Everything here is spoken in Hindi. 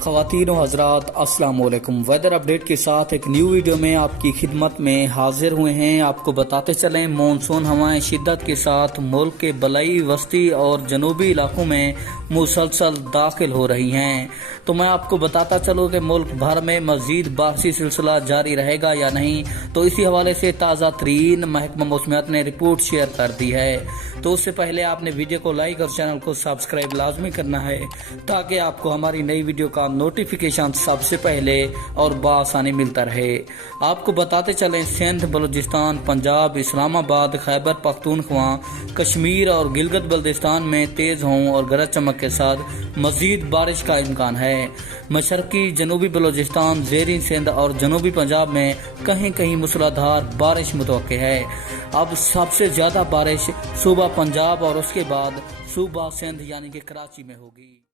ख़वातीन व हज़रात अस्सलाम वालेकुम। वेदर अपडेट के साथ एक न्यू वीडियो में आपकी खिदमत में हाजिर हुए हैं। आपको बताते चलें, मानसून हवाएं शिद्दत के साथ मुल्क के बलई, वस्ती और जनूबी इलाकों में मुसलसल दाखिल हो रही हैं। तो मैं आपको बताता चलूँ कि मुल्क भर में मज़ीद बारिशी सिलसिला जारी रहेगा या नहीं। तो इसी हवाले से ताज़ा तरीन महकमा मौसमियात ने रिपोर्ट शेयर कर दी है। तो उससे पहले आपने वीडियो को लाइक और चैनल को सब्सक्राइब लाजमी करना है ताकि आपको हमारी नई वीडियो का नोटिफिकेशन सबसे पहले और बआसानी मिलता रहे। आपको बताते चलें, सिंध, बलूचिस्तान, पंजाब, इस्लामाबाद, खैबर पख्तूनख्वा, कश्मीर और गिलगित बल्तिस्तान में तेज हों और गरज चमक के साथ मजीद बारिश का इम्कान है। मशरकी जनूबी बलूचिस्तान, ज़ेरी सिंध और जनूबी पंजाब में कहीं कहीं मूसलाधार बारिश मुतवक्के है। अब सबसे ज्यादा बारिश सूबा पंजाब और उसके बाद सूबा सिंध यानी कि कराची में होगी।